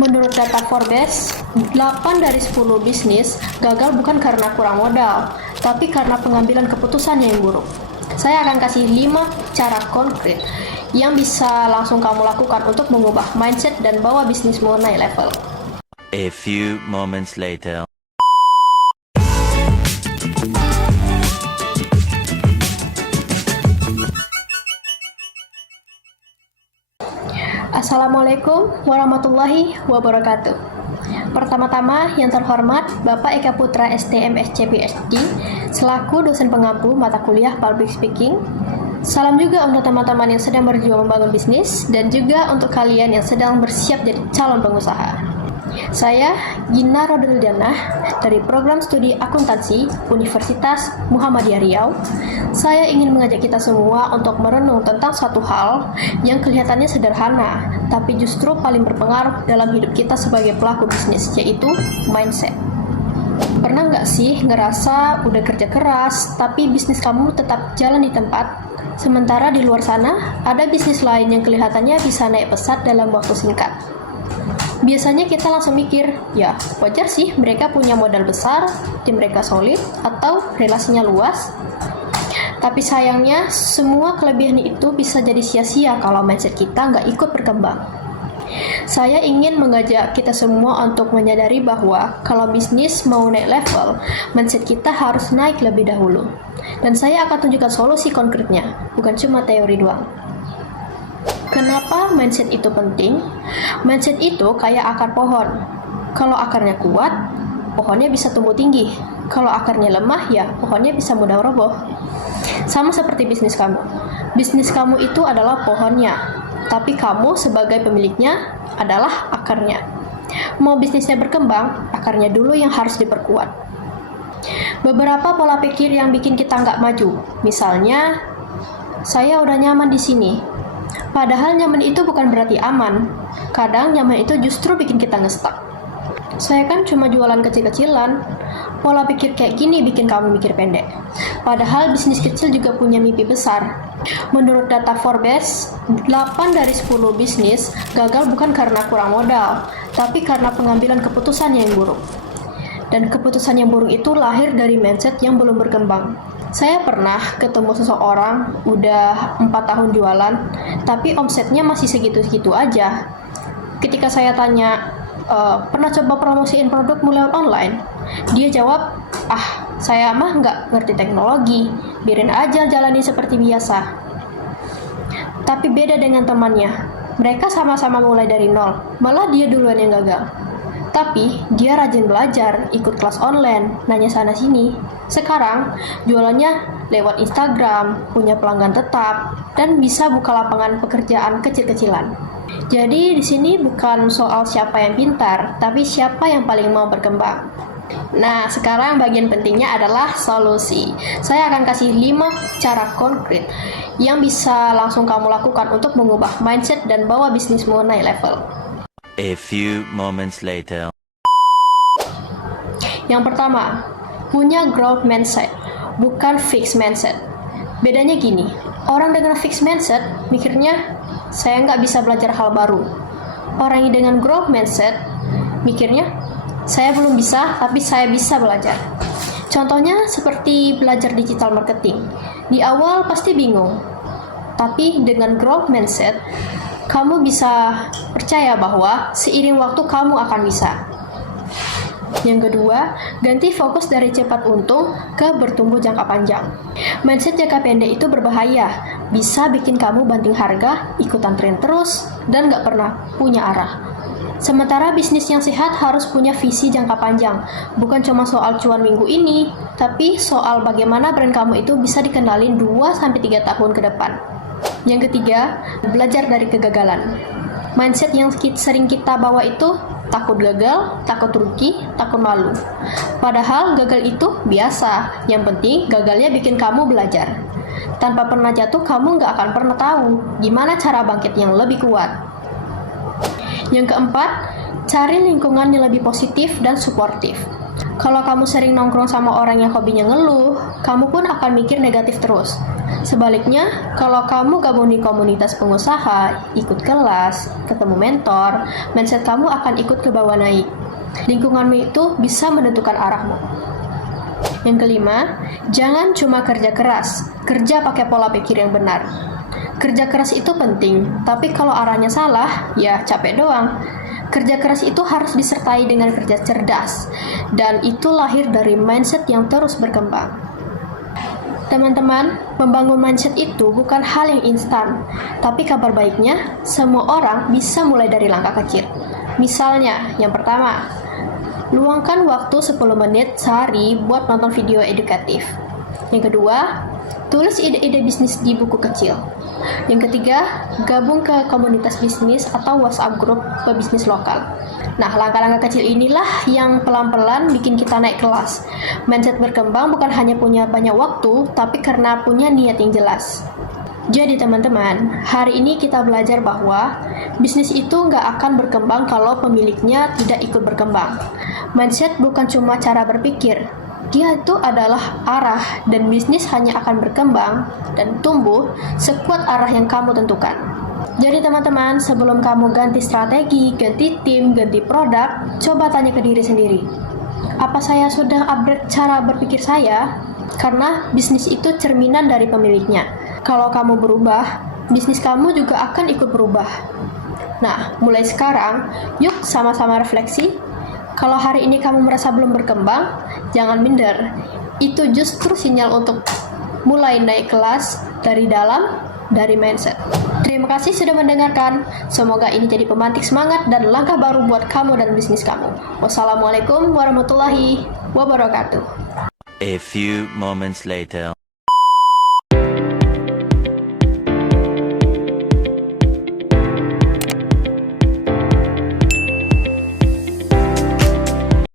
Menurut data Forbes, 8 dari 10 bisnis gagal bukan karena kurang modal, tapi karena pengambilan keputusan yang buruk. Saya akan kasih 5 cara konkret yang bisa langsung kamu lakukan untuk mengubah mindset dan bawa bisnismu naik level. A few moments later. Assalamualaikum warahmatullahi wabarakatuh. Pertama-tama yang terhormat Bapak Eka Putra STM SC PhD selaku dosen pengampu mata kuliah Public Speaking. Salam juga untuk teman-teman yang sedang berjuang membangun bisnis dan juga untuk kalian yang sedang bersiap jadi calon pengusaha. Saya Gina Rodeldana dari Program Studi Akuntansi Universitas Muhammadiyah Riau. Saya ingin mengajak kita semua untuk merenung tentang suatu hal yang kelihatannya sederhana, tapi justru paling berpengaruh dalam hidup kita sebagai pelaku bisnis, yaitu mindset. Pernah nggak sih ngerasa udah kerja keras, tapi bisnis kamu tetap jalan di tempat? Sementara di luar sana, ada bisnis lain yang kelihatannya bisa naik pesat dalam waktu singkat. Biasanya kita langsung mikir, ya wajar sih mereka punya modal besar, tim mereka solid, atau relasinya luas. Tapi sayangnya, semua kelebihan itu bisa jadi sia-sia kalau mindset kita nggak ikut berkembang. Saya ingin mengajak kita semua untuk menyadari bahwa kalau bisnis mau naik level, mindset kita harus naik lebih dahulu. Dan saya akan tunjukkan solusi konkretnya, bukan cuma teori doang. Kenapa mindset itu penting? Mindset itu kayak akar pohon. Kalau akarnya kuat, pohonnya bisa tumbuh tinggi. Kalau akarnya lemah, ya pohonnya bisa mudah roboh. Sama seperti bisnis kamu. Bisnis kamu itu adalah pohonnya, tapi kamu sebagai pemiliknya adalah akarnya. Mau bisnisnya berkembang, akarnya dulu yang harus diperkuat. Beberapa pola pikir yang bikin kita nggak maju. Misalnya, saya udah nyaman di sini. Padahal nyaman itu bukan berarti aman. Kadang nyaman itu justru bikin kita ngestak. Saya kan cuma jualan kecil-kecilan. Pola pikir kayak gini bikin kamu mikir pendek. Padahal bisnis kecil juga punya mimpi besar. Menurut data Forbes, 8 dari 10 bisnis gagal bukan karena kurang modal, tapi karena pengambilan keputusan yang buruk. Dan keputusan yang buruk itu lahir dari mindset yang belum berkembang. Saya pernah ketemu seseorang udah 4 tahun jualan, tapi omsetnya masih segitu-segitu aja. Ketika saya tanya, pernah coba promosiin produk mulai online? Dia jawab, saya mah nggak ngerti teknologi, biarin aja jalani seperti biasa. Tapi beda dengan temannya, mereka sama-sama mulai dari nol, malah dia duluan yang gagal. Tapi dia rajin belajar, ikut kelas online, nanya sana-sini. Sekarang jualannya lewat Instagram, punya pelanggan tetap, dan bisa buka lapangan pekerjaan kecil-kecilan. Jadi di sini bukan soal siapa yang pintar, tapi siapa yang paling mau berkembang. Nah, sekarang bagian pentingnya adalah solusi. Saya akan kasih 5 cara konkret yang bisa langsung kamu lakukan untuk mengubah mindset dan bawa bisnismu naik level. A few moments later. Yang pertama, punya growth mindset, bukan fixed mindset. Bedanya gini, orang dengan fixed mindset mikirnya, saya nggak bisa belajar hal baru. Orang yang dengan growth mindset mikirnya, saya belum bisa, tapi saya bisa belajar. Contohnya seperti belajar digital marketing. Di awal pasti bingung, tapi dengan growth mindset, kamu bisa percaya bahwa seiring waktu kamu akan bisa. Yang kedua, ganti fokus dari cepat untung ke bertumbuh jangka panjang. Mindset jangka pendek itu berbahaya, bisa bikin kamu banting harga, ikutan tren terus, dan nggak pernah punya arah. Sementara bisnis yang sehat harus punya visi jangka panjang, bukan cuma soal cuan minggu ini, tapi soal bagaimana brand kamu itu bisa dikenalin 2-3 tahun ke depan. Yang ketiga, belajar dari kegagalan. Mindset yang sering kita bawa itu takut gagal, takut rugi, takut malu. Padahal gagal itu biasa, yang penting gagalnya bikin kamu belajar. Tanpa pernah jatuh, kamu nggak akan pernah tahu gimana cara bangkit yang lebih kuat. Yang keempat, cari lingkungan yang lebih positif dan suportif. Kalau kamu sering nongkrong sama orang yang hobinya ngeluh, kamu pun akan mikir negatif terus. Sebaliknya, kalau kamu gabung di komunitas pengusaha, ikut kelas, ketemu mentor, mindset kamu akan ikut ke bawah naik. Lingkunganmu itu bisa menentukan arahmu. Yang kelima, jangan cuma kerja keras, kerja pakai pola pikir yang benar. Kerja keras itu penting, tapi kalau arahnya salah, ya capek doang. Kerja keras itu harus disertai dengan kerja cerdas, dan itu lahir dari mindset yang terus berkembang. Teman-teman, membangun mindset itu bukan hal yang instan, tapi kabar baiknya, semua orang bisa mulai dari langkah kecil. Misalnya, yang pertama, luangkan waktu 10 menit sehari buat nonton video edukatif. Yang kedua, tulis ide-ide bisnis di buku kecil. Yang ketiga, gabung ke komunitas bisnis atau WhatsApp grup pebisnis lokal. Nah, langkah-langkah kecil inilah yang pelan-pelan bikin kita naik kelas. Mindset berkembang bukan hanya punya banyak waktu, tapi karena punya niat yang jelas. Jadi teman-teman, hari ini kita belajar bahwa bisnis itu nggak akan berkembang kalau pemiliknya tidak ikut berkembang. Mindset bukan cuma cara berpikir, dia itu adalah arah, dan bisnis hanya akan berkembang dan tumbuh sekuat arah yang kamu tentukan. Jadi teman-teman, sebelum kamu ganti strategi, ganti tim, ganti produk, coba tanya ke diri sendiri. Apa saya sudah upgrade cara berpikir saya? Karena bisnis itu cerminan dari pemiliknya. Kalau kamu berubah, bisnis kamu juga akan ikut berubah. Nah, mulai sekarang, yuk sama-sama refleksi. Kalau hari ini kamu merasa belum berkembang, jangan minder. Itu justru sinyal untuk mulai naik kelas dari dalam, dari mindset. Terima kasih sudah mendengarkan. Semoga ini jadi pemantik semangat dan langkah baru buat kamu dan bisnis kamu. Wassalamualaikum warahmatullahi wabarakatuh. A few moments later.